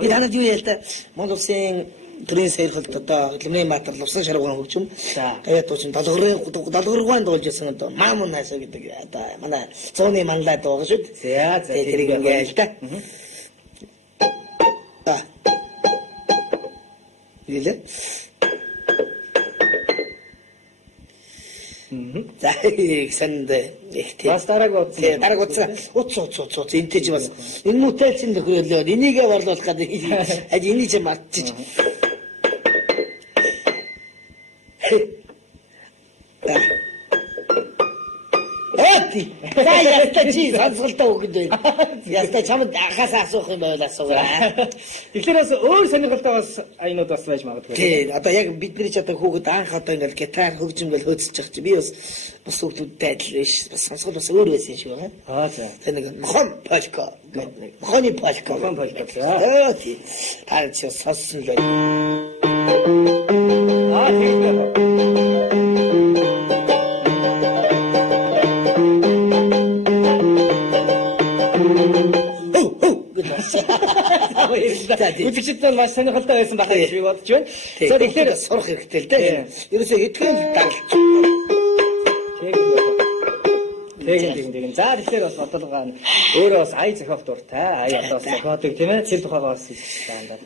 Би танад юу яа та Монгол Улсын төрийн сэргэлт одоо Лүмний Матар Лувсан шаргуун хөгжим. Тэгээд туучин долгоргоон дуулж байсан одоо Маамун хайсаа гэдэг одоо манай 100-ны манлаа дуугаа шүү. За тэрийг ингээл та. Илээ. За ихсэнд ихтэй. Бас дарааг утсан. Дарааг утсан. Утс. Энтэй ч бас энэ мөтэлцэн хөрөөлөө. Энийгээ борлуулах гэдэг. Аж энийг ч мартчих. За яста чи сонсголтоо өгöd байна. Яста чамд ахаас асуух юм байл асуугаа. Тэгэхээр бас өөр сонирхолтой бас аянууд бас байж магадгүй. Тийм. Одоо яг бидний ч одоо хүүхэд анх одоо ингээл гитар хөгжим гэл хөөцөж байгаа чи би бас хүүхдүүдтэй адил биш. Бас сонсгол бас өөр байсан шүү гэх. За. Тэр нэг мохон полко. Мохоны полко. За. Тийм. Таа чи сонссон л байна. Тийм. Үзэгчдээ маш сонирхолтой байсан байх гэж би бодож байна. За тэгэхээр сурах хэрэгтэй л дээ. Ерөөсөө хэдхэн даралж. Тэгин. За тэгэхээр бас бодлого нь өөрөө бас ая зохиох дуртай. Ая одоо бас зохиодог тийм ээ. Тэр тухайгаа бас таандаа.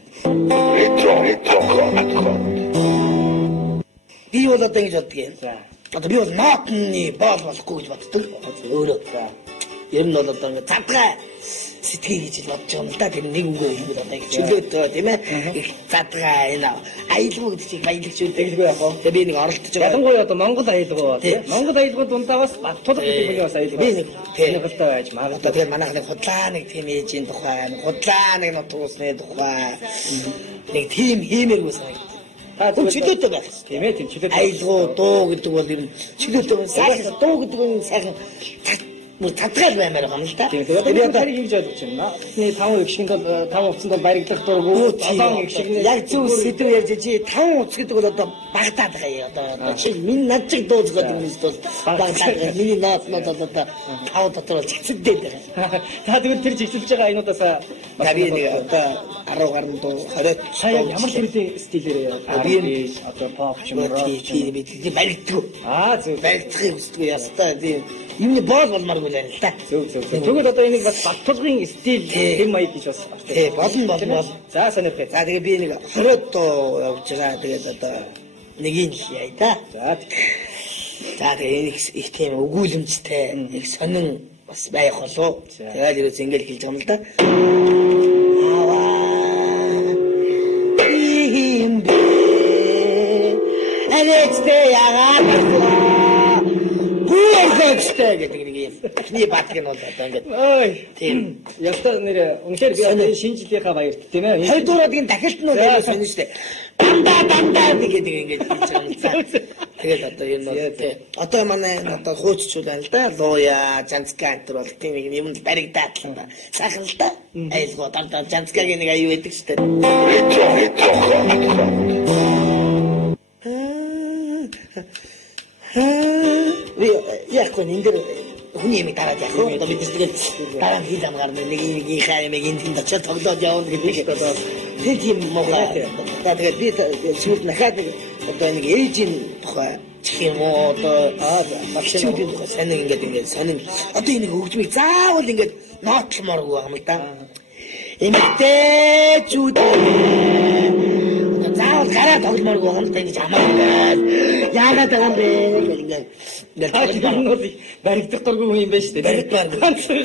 Би бол одоо ингэж боддог юм. За. Одоо би бол нотны боол болохгүй гэж боддог. Өөрөө. Ер нь бол одоо ингэ задгай сэтгэл гэж бодож байгаа юм л да. Тэр нэг үгээр хэлбэл одоо ингэ чөлөөтэй тийм ээ. Их задгай энэ аялгау гэдэг чинь аялагч үлдэглэхгүй яг гоо. Тэгээ би нэг оролдож байгаа. Ялангуяа одоо Монгол аялгау тийм. Монгол аялгауд дундаа бас баттуулах гэдэг нь бас аялгау. Би нэг сонирхолтой байж магадгүй. Тэгээ манайх нэг худлаа нэг тийм ээжийн тухай, худлаа нэг нутгуусны тухай нэг тийм хиймээргүй санагдав. Чөлөөтэй байх. Тийм ээ, тийм чөлөөтэй. Аялгау дуу гэдэг бол ер нь чөлөөтэй. Сайхан дуу гэдэг нь сайхан мөр татгаал баймаар байгаа юм л да. Тэгээд одоо хийж ойлгож байна. Эхний 5 их шиг бол 5 уцанд бол баригдах дурггүй 7 их шиг яг зөв сэдв ярьж чи 5 уц гэдэг бол одоо багтаад байгаа одоо чи минь над чиг дуусгаад юм эсвэл багтаад байгаа. Миний нот бол одоо 5 дотор бол цэцэдээд байгаа. За тэгвэл тэр жигсэлж байгаа айнуудаас би нэг одоо 10 гаруй дуу 20 сая ямар төрлийн стилээр би одоо pop ч юм уу би баригддаг. Зөв баригдахыг хүсдэг ястаа тийм юмны боол болмааргүй л л та. Зөв. Тэгвэл одоо энийг бас баттулгын стил хэм маяг гэж бас болно. За сонирхээ. За тэгээ би нэг 20 дуу явж байгаа. Тэгээд одоо нэгийг яа да. За тэгээ их тийм өгүүлэмжтэй их сонин бас байх болов. Тэгээд ерөөс ингээл хэлж байгаа юм л да. Алекстэй яагаад гүйцэтгэж гэдэг нэг юм. Эхний батг нь бол одоо ингээд. Тийм. Яста нэр үнэхээр би одоо шинэ жилийнхаа баярт тийм ээ. Хоёрдуурын дахилт нь бол сонь шүү дээ. Дандаа гэдэг ингээд хэлж байгаа юм цаа. Тэгээд одоо энэ бол одоо манай одоо хууччул байна л да. Лууя, Жанцка энэ бол тийм нэг юм баригдаад л да. Сайхан л да. Айлгоо дандаа Жанцкагийн нэг аюу байдаг шүү дээ. Яг гоо энэ дэр хүний юм дараад яг гоо одоо бид тэгээд дараа нь хийх амгаар нэг хаймыг энд очиж тоглоод явна гэдэг одоо тийм муугаа. Тэгээд би сүүлд нахаад одоо нэг ээжийн тухай чих юм уу одоо багчуудын тухай сонин ингээд сонин одоо энийг хөгжмийг заавал ингээд нотлмооргүй юм да. Эмэгтэйчүүд заавал гараа тогломооргүй юм да гэж амардаг. Яагаад байгаа юм бэ гэх ингээд баригдах дургүй юм байна шүү дээ. Баригдмаар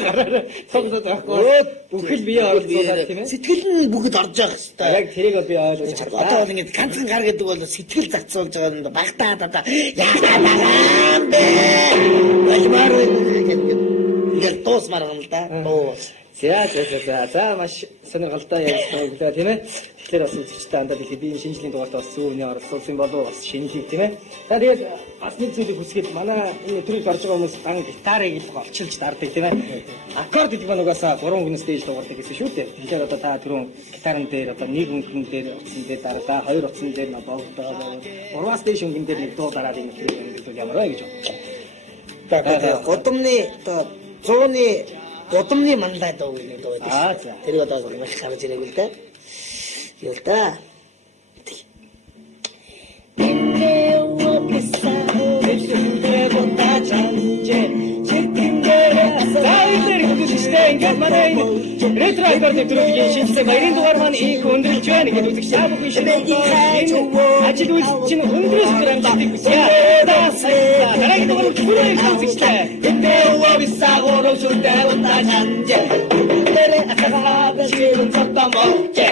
гараараа тоглоод байхгүй. Бүхэл бие оролцуулаад тийм ээ. Сэтгэл нь бүгд орж байгаа хэвээр. Яг тэрийг би ойлгож байна. Одоо бол ингээд ганцхан гар гэдэг бол сэтгэл зацуулж байгаа юм да. Багтаад одоо яагаад байгаа юм бэ? Болмаар ингээд дуусмаар юм л да. Дуус. За маш сонирхолтой ярьсан өглөө тийм ээ. Тэгэхээр бас үзэгчтэй андаа би шинжлэлийн дугаарт бас зүүнний оролцуулсан болов бас шинэлэг тийм ээ. За тэгээд бас нэг зүйлийг хүсгээд манай энэ төрөлд орж байгаа хүмүүс дан гитарыг л олчилж дарддаг тийм ээ. Аккорд гэдэг нь угаасаа 3 хүн стейж дугаардаг гэсэн шүү дээ. Тэгэхээр одоо та түрүүн гитарын дээр одоо нэг хүн дээр утсан дээр дараа 2 утсан дээр богдоо 3 стейж хүн дээр нэг дуу дараад ингэ хэлбэл ямар вэ гэж байна. Годомны одоо 100-ны Годомны мандаа дуу гэдэг дуу байдаг. Тэр одоо маш харж ирэх үл дээ. Юу л да. Ингээд манай ретро аккордын төрөлгийн шинжлэх баярын дугаар маань их өндөрлж байна гэж үзэгч та бүхэн шинэ ажил үйл чинь өндрөөс грамддаг хүсье. Дараагийн дугаар бүрэн үзэгчлээ. Эндээ уависаагоороо сүрдээ удаа чанжэ. Тэр атагаа бэжин цатамоочэ.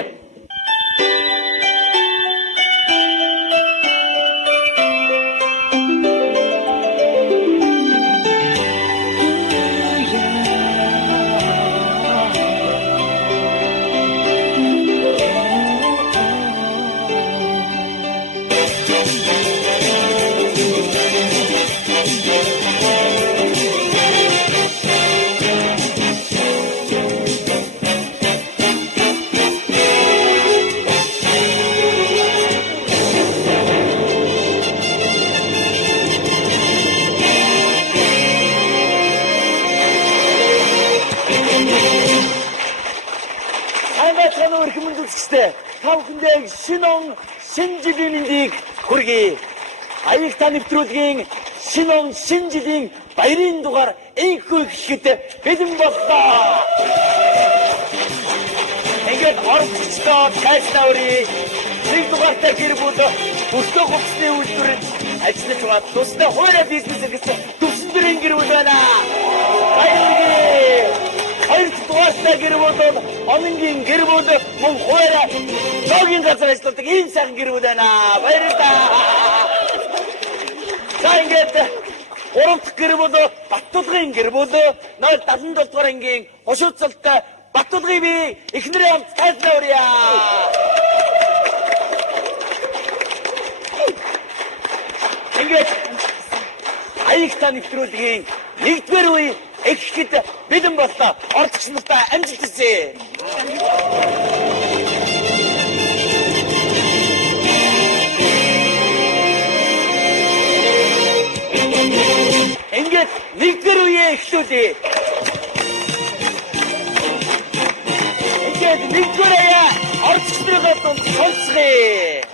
Шинэ жилийн мэндийг хүргэе. Аяг та нэвтрүүлгийн шинэ он шинэ жилийн баярын дугаар энхүү эхлэхэд бэлэн боллоо. Ингээд орцгчдоо тайлбар өрий. Нэг дугаартай гэр бүл өстөө хувцсны үйлдвэрлэж ажиллаж байгаа тусдаа хуулиар бизнес гэсэн төвшөндөрийн гэр бүл байна. Баярлалаа. Хоёр дугаартай гэр бүл ононгийн гэр бүл мөн хуулиар логийн газар ажилладаг ийм сайхан гэр бүл байна. Баярлалаа. За ингээд гурав дахь гэр бүл Баттулгын гэр бүл 077 дугаар ангийн хошууцалтай Баттулгын би эхнэрээ хамт тайлбар өрье. Ингээд аяг та нэвтрүүлгийн 1-р үе Ихэд бэлэн боллоо. Ордогч нартаа амжилт хүсье. Ингээд нэгдүгээр үеэ эхлүүлье. Ингээд нэгдүгээр аяа ордогч нарын дунд сонсгоё.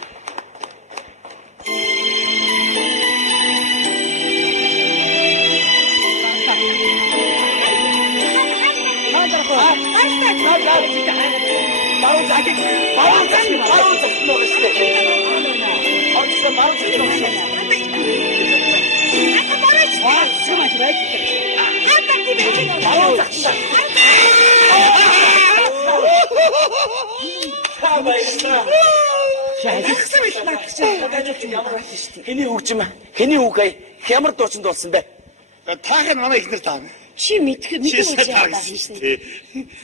Хэний үг ямар дуучин дуулсан бэ? Таах нь манай ихнэр таа. Чи мэдэх юм шүү дээ.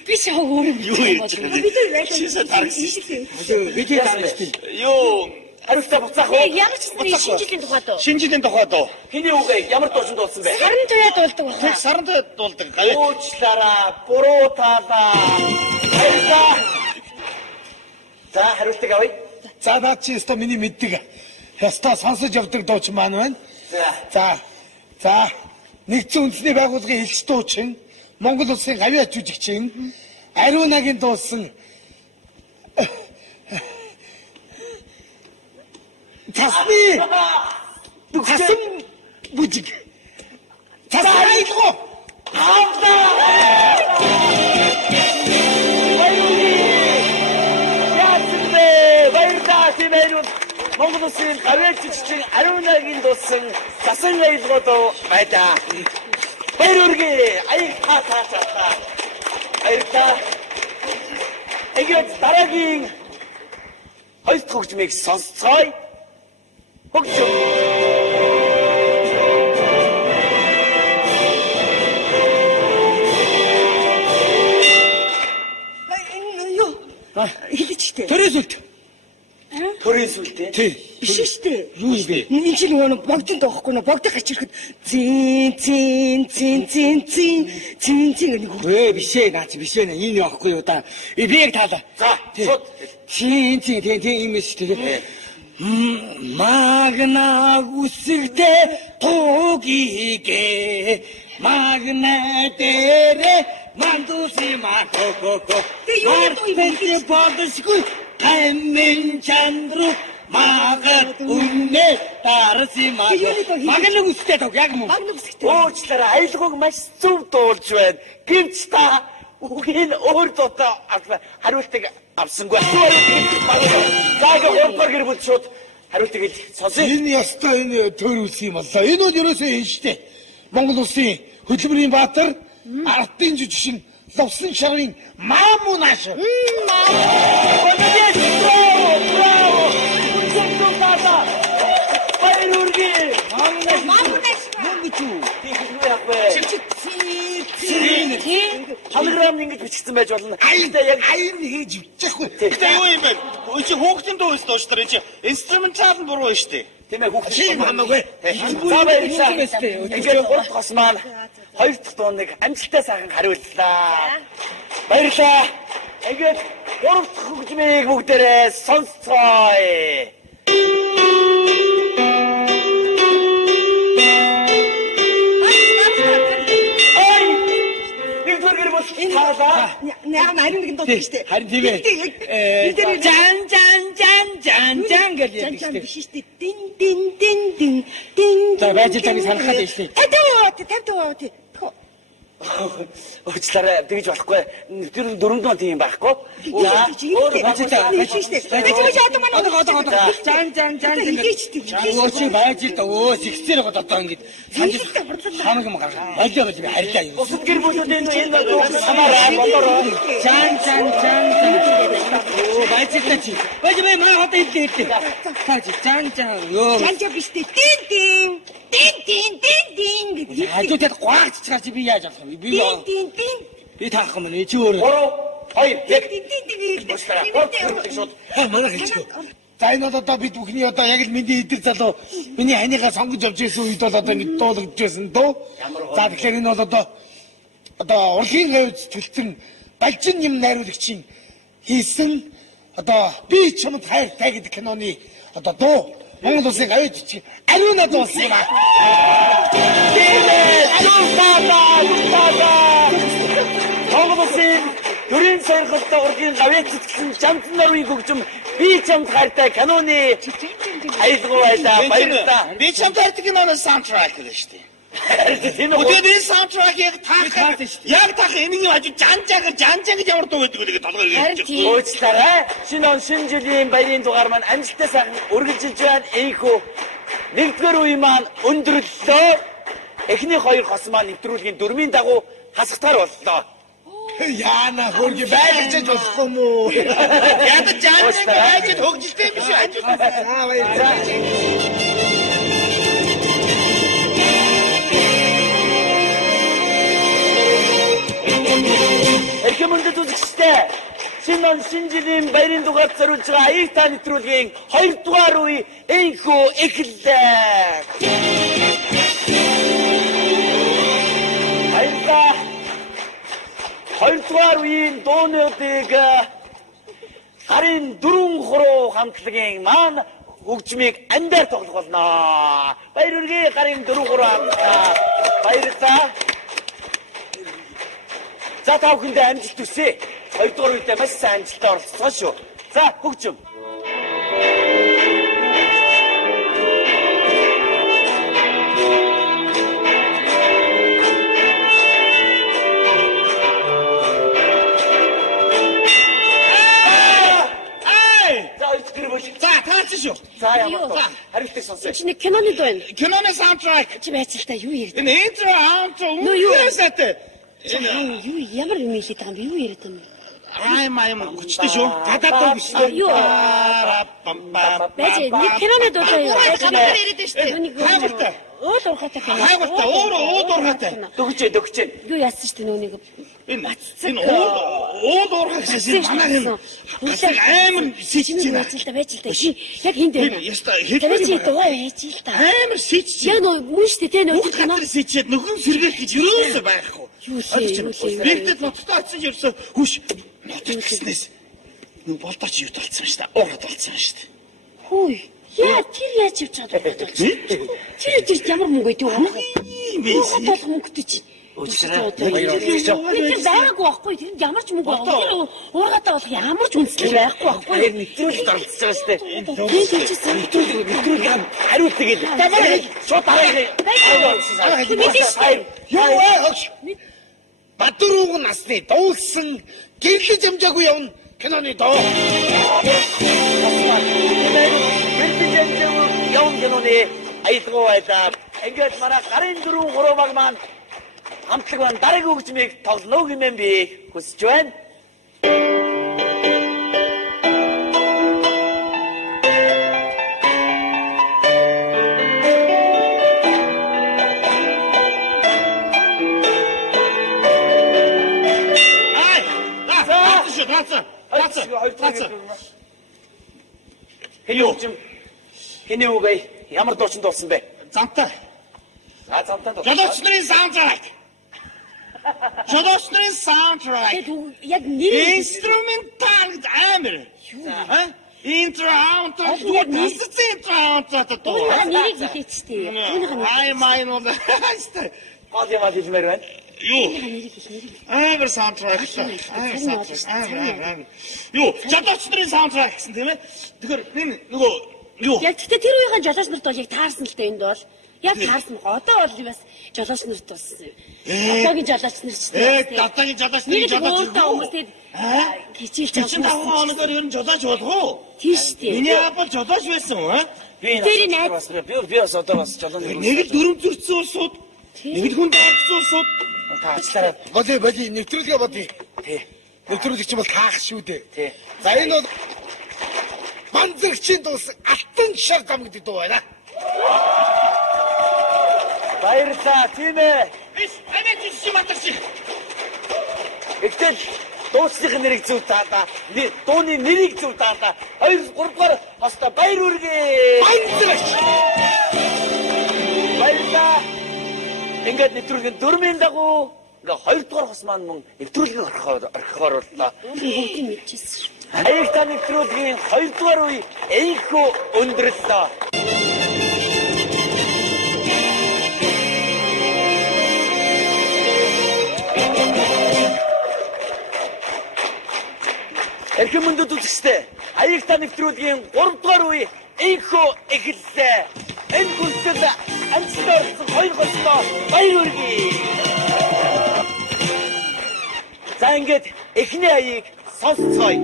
Би шаа өөрөө юу яаж би тэр шишээ таргасан шүү дээ. Би тэр таргасан. Юу хариуцлаа буцаах уу? Ямар ч шинэ жилийн тухайд уу? Шинэ жилийн тухайд уу? Хэний үг ямар дуучин дуулсан бэ? Саран туяа дуулдаг байна. Саран туяа дуулдаг. Гавь. Уучлаарай. Буруу таалаа. За хариултыг авъя. За наад чи өстө миний мэддэг. Яста сонсож явдаг дуучин маань байна. За нэгдсэн үндэсний байгууллагын хэлч дуучин, Монгол улсын гавьяа жүжигчин, Ариунагийн дуусан Тасны бүжиг. Тасайгоо. Монгол улсын гавьяа жүжигчин Ариунагийн дуусан Засан айлгоо байдаа. Баяр үргээ. Та. Баярлалаа. Ингээд дараагийн хоёр дахь хөгжмийг сонсцгоё. Хөгжим. Хэлчихтэй. Төрөөсөлт. Төрийн сүлтэй. Тий. Биш шүү дээ. Юу юм бэ? Энэ чинь нөгөө богдын доохгүй нөө богдыг гачирхэд зин Өө биш ээ наач биш ээ энэ яахгүй юу да. Би яг таалаа. За. Шууд. Тийм юм биш тэгээ. Магна үсэгтэй тугигээ магна дээрээ мандуси мако. Марпэт бодсгүй амин чандру магад үнэ дарси магна үстэй тог яг мөн. Уучлаарай айлгууг маш зөв дуулж байна. Гэвч та үгийн өөр дуутай хариултыг авсангүй. Заага өөрөөр гэрбэл шууд хариултыг сонсъё. Энэ ястаа энэ төр үс юм боллоо. Энэ бол ерөөсөө энэ штэ. Монгол улсын хөдөлмөрийн баатар ардын жүжигчин Ловсон шарын маамунаш. Браво. Баяр үргээ. Маамунаш. Хамрам ингэж бичсэн байж болно. Яг аян хийж бичихгүй. Гэтэ юу юм бэ? Чи хүүхдийн дуу өстө ууштар чи инструментал нь буруу шүү дээ. Тийм ээ хүүхдийн хамаагүй. За баярлалаа. Ингээд гурав дахь маань хоёр дахь дууныг амжилттай сайхан хариуллаа. Баярлалаа. Ингээд гурав дахь хөгжмийг бүгдээрээ сонсцгоё. Наа нарийн дуу шүү дээ. Харин тийм ээ. Жан гэж ярьдаг шүү дээ. Биш шүү дээ. Дин. За байж таны санах гэдэг шүү дээ. Тавь. Уучлаарай тэгж болохгүй. Тэр 4 дуун тийм байхгүй. За өөр байж одоо манай Жан чи байж л да өө сэгцээр гоо одоо ингэ санаж хамаг юм гаргах. Болоо би харилаа юм. Бусад гэр бүлүүд энэ дуу самаараа болороо. Жан. Оо байж л та чи. Байж маа хот хэлээ. Таа чи жан. Ёо. Жан биш дээ. Дин. Хажуудад гуайч чигаач би яаж авах юм? Би таах юм нэ чи өөр. 3 2 1. Манай хэлчихв. За энэ одоо бид бүхний одоо яг л миний идэр залуу миний ханийгаа сонгож явж байсан үед бол одоо ингэ дуулагдж байсан дөө. За тэгэхээр энэ бол одоо одоо урлагийн хавьд төлтөн балжин юм найруулагчийн хийсэн одоо би чамд хайртай гэдэг киноны одоо дуу Монгол улсын хавьд ариуна дуусан юм аа. Монгол улсын төрийн сонирхолтой урлагийн хавьд төлтөн Жамтан нарийн хөгжим би чамд хайртай киноны аялгаа байлаа. Баярлалаа. Би чамд хайртай киноны саундтрек гэдэг шүү дээ. Тэгээд энэ саундтрекийг яг таах энэний хажуу жанжаг гэж ямар дуу гэдэг үлээ толгой гэж. Уучлаарай. Шинэ он шинэ жилийн баярын дугаар маань амжилттай сайхан үргэлжилж байна. Ийхүү нэгдүгээр үе маань өндөрлөлөө. Эхний хоёр хос маань нэвтрүүлгийн дөрмийн дагуу хасагтаар боллоо. Яана хөргий байлгаж болохгүй юм уу? Ядаж жанжаг байж хөгжилтэй биш ажил. Аа баярлалаа. Эрхэмүндэд үзэгчтэй шинэ он шинэ жилийн баярын дугаард зориулж байгаа аяг та нэвтрүүлгийн 2 дугаар үе энхүү эхэллээ. Баярлалаа. 2 дугаар үеийн дуунуудыг гарын 4 хуруу хамтлагийн маань хөгжмийг амдаар тоглох болно. Баяр үргээ гарын 4 хуруу хамтлаа. Баярлалаа. За та бүхэндээ амжилт хүсье. 2 дугаар үедээ маш сайн амжилттай оролцсон шүү. За хөгжим. За таач шүү. За ямар тоо. Хариултыг сонсъё. Чи нэг киноны дуу байна. Киноны саундтрек. Чи байцалтай юу ярьд? Энэ интро аутро үнэсэтэй. Юу ямар юм хэлээд байгаа юм бэ? Юу яриад байгаа юм бэ? Аймаа хүчтэй шүү. Гадаад дуу биш үү? Юу? Бэж нэг киноны дуу юу? Гадаад яриад байна шүү дээ. Хайртай. Уул уурхатай кино. Хайртай. Уул уурхатай. Дөгчөө. Юу яасан шүү дээ нүг. Энэ уул уурхай гэсэн манай юм. Амар сичж байна. Байж л та. Яг хинд байна. Тэгэж дуу байж л та. Амар сичж. Яг нөө мөн шүү дээ нөө кино сичээд нөхөн сэргээх гэж юусоо байхгүй. Юу лээ. Бигтэд ноцтой атсан ерөөсө хүш ноцтой гэснээс нүг болдооч юу толцсон шүү дээ. Уураад толцсон шүү дээ. Хөөе. Яа тэр яаж явж чаддаг болж байна. Тэр ямар мөнгө өгдөг юм бэ? Хот мөнгөтэй чи. Уучлаарай. Тэр байгаагүй байхгүй. Тэр ямар ч мөнгө өгдөг. Уургатаа болох ямар ч үндэслэл байхгүй байхгүй. Тэр нэвтрүүлэлт оролцож байгаа шүү дээ. Нэвтрүүлэг хариулт тэгээд. Шууд Яа. Бадурууг насны дуулсан гэрлэж амжаагүй явна киноны доо. Явна киноны аялгаа байлаа. Ингээд манай гарын 4 хуруу баг маань хамтлаг маань дараагийн хөгжмийг тоглоно гэмээр би хүсэж байна. Хэний үгүй ямар дуучин дуулсан бэ? Замтай. Замтай дуу. Жолоочны саундтрек. Жолоочны саундтрек. Яг нэр инструментал амар. Интро аутро дуу. Нэрийг хэлээчтэй. Ай майн уу. Гол юм хэлмээр байна. Юу? Амар саундтрек. Юу? Жолоочны саундтрек гэсэн тийм ээ. Тэгэхээр энэ нөгөө юу? Яг тэгтээ тэр үеийн жолооч нарт бол яг таарсан л дээ энд бол. Яг таарсан. Одоо бол бас жолооч нарт бас одоогийн жолооч нар ч тийм. Одоогийн жолооч нарын жолооч хүмүүс тэгээд хичээлж байгаа. 5 хоногор ер нь жолооч болох уу? Тийш дээ. Миний аав бол жолооч байсан уу? Тэр найз би бас одоо бас жолооч. Нэг л дөрөв зүрцсэн улсууд. Нэг л хүнд орсон улсууд. Таачлаарай. Боли нэвтрүүлгээ бодъё. Тий. Нэвтрүүлэгч бол таах шүү дээ. Тий. За энэ бол манзарчийн дуусан алтан шар гам гэдэг дуу байна. Баярлалаа тийм ээ. Амин чи манзарч. Ихтэл дуучлахын нэрийг зөв таалаа. Дууны нэрийг зөв таалаа. 2 3 дугаар хостой баяр үргээ. Манзарч. Баярлалаа. Ингээд нэвтрүүлгийн 4-ийн дагуу ингээ хоёрдугаар хос маань мөн нэвтрүүлгийг орхихоор боллоо. Бүгд мэдчихсэн шүү. Аяг та нэвтрүүлгийн хоёрдугаар үе энхүү өндөрлөө. Эрхэм мөндөд үзэгчдээ аяг та нэвтрүүлгийн 3 дугаар үе энхүү эхэллээ. Энэ гүйлтэд амжилттай орсон 2 голтой баяр хүргэе. За ингээд эхний аяыг сонсцгоё.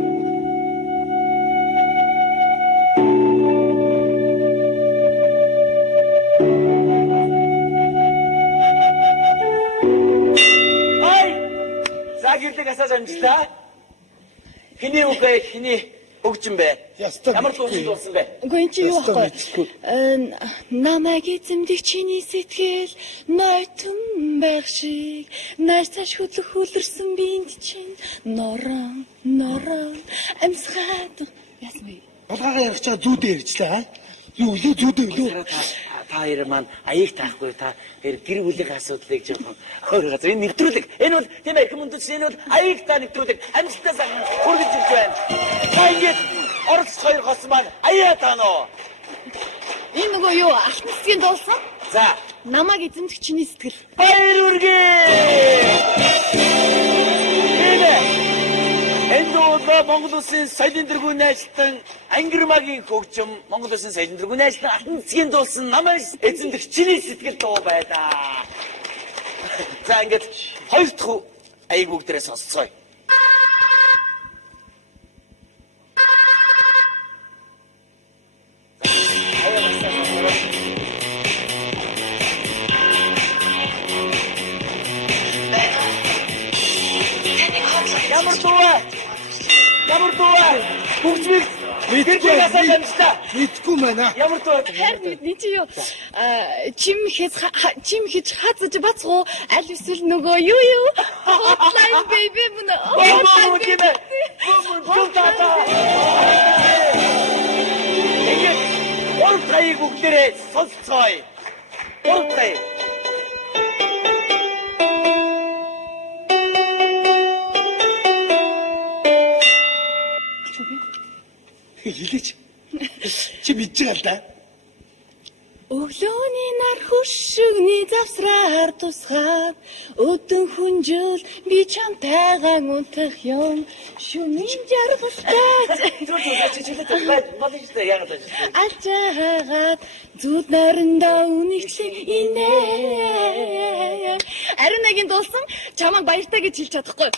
Ай! За гэрлэг асааж амжилтаа. Хиний үгээ хиний өгч юм бэ? Ямар дуулсан бэ? Үгүй энэ чи юу аахгүй? Намайг эзэмдэх чиний сэтгэл нойтон байх шиг найрцааш хөдлөх хүлэрсэн биенд чинь норон амсгаад ясмэ. Балгаагаа ярих чаа зүүдээ ярьчлаа аа. Юу лээ зүүдээ юу? Та хоёр маань аяыг таахгүй та гэр бүлийн асуудлыг жоохон өөр газар энэ нэвтрүүлэг энэ бол тийм эрхэм мөндөд энэ бол аяыг та нэвтрүүлэг амжилттай сайн хүргэж ирж байна. Та ингэж орц хоёр хос маань аяа тааноо. Энэ нөгөө юу алтан цэцгийн дуулсан? За намайг эзэмдэх чиний сэтгэл. Баяр хүргэе. Энэ бол Монгол Улсын соёлын тэргүүний ажилтан Ангирмагийн хөгжим Монгол Улсын соёлын тэргүүний ажилтан алтан цэцгийн дуулсан намайг эзэмдэх чиний сэтгэл дуу байлаа. За ингээд хоёр дахь аяг бүгдээрээ сонсцгоё. Ямар дуу бүгдийг мэдгүй байна. Ямар дуу харин нэг чи юу чим хийж хазаж бацгоо аль эсвэл нөгөө юу hotline baby мөн ортой бүгдээрээ сонсцгоё. Ортой хэлээч. Чи мэдж байгаа л да. Өглөөний нар хөшигний завсраар тусгаад өдөн хүнжил би чамтайгаа унтах юм шүмийн жаргалтай ачаагаад зүуд нарандаа үнэчлэн инэ ариун нагийн дуулсан чамайг баяртай гэж хэлж чадахгүй.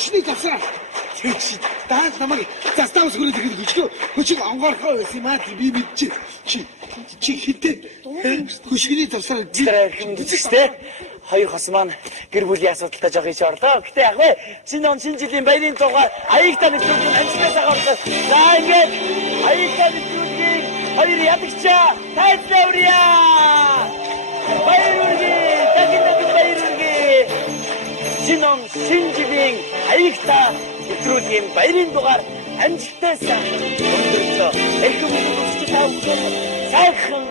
Хүчний завсраа. Даас намайг заставс хүрээд ирэхэд хүчийг онгорхоо байсан юм аа би мэдчих. Чи хитээ хүчний завсраа хэрхэн үзэжтэй. Хоёр хос маань гэр бүлийн асуудалтай жоох ич орлоо. Гэтэ яг вэ шинэ жилийн баярын дугаар аяг та нэвтрүүлгийн амжилттай сагаарлаа. За ингээд аяг та нэвтрүүлгийн хоёр ядагчаа тайлбар өрье. Баяр хүргэе. Дахин баяр хүргэе. Шинэ жилийн аяг та нэвтрүүлгийн баярын дугаар амжилттай өндөрлөө. Эрхэм мөндөд та бүхэн сайхан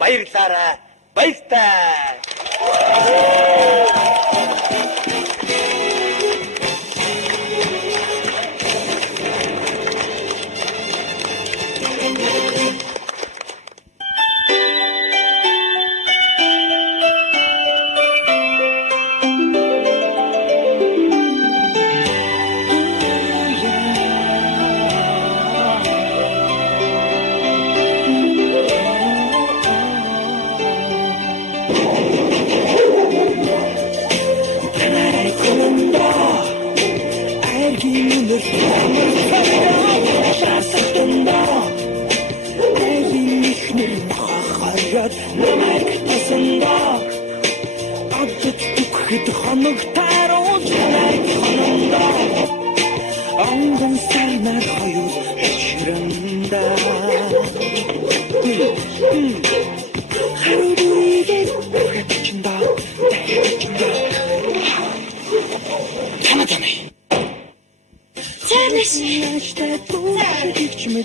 баярлаарай. Баяртай.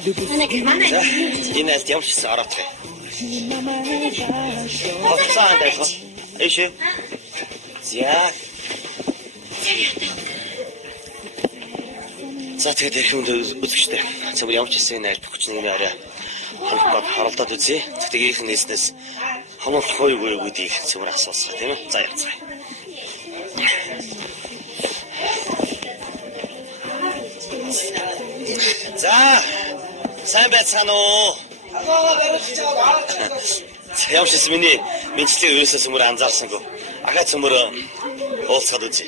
Энэ аль ямар ч ороод бай. Хоцоо дайх. Эшээ. За. За тэгээд хэрхэн үзэгчтэй. Цэвэр ямар ч хэсэг найр бүхч нэг арай хамтдаа харалдаад үзье. Тэгтээ их нэснээс хамуулах хойгүй гэдгийг цэвэр асуусах тийм ээ. За яцгаая. За сайн байцгаана уу? Ямар ч миний мэдчлэг ерөөсөө цөмөр анзаарсангүй. Ахаа цөмөр уулзгаад үзье.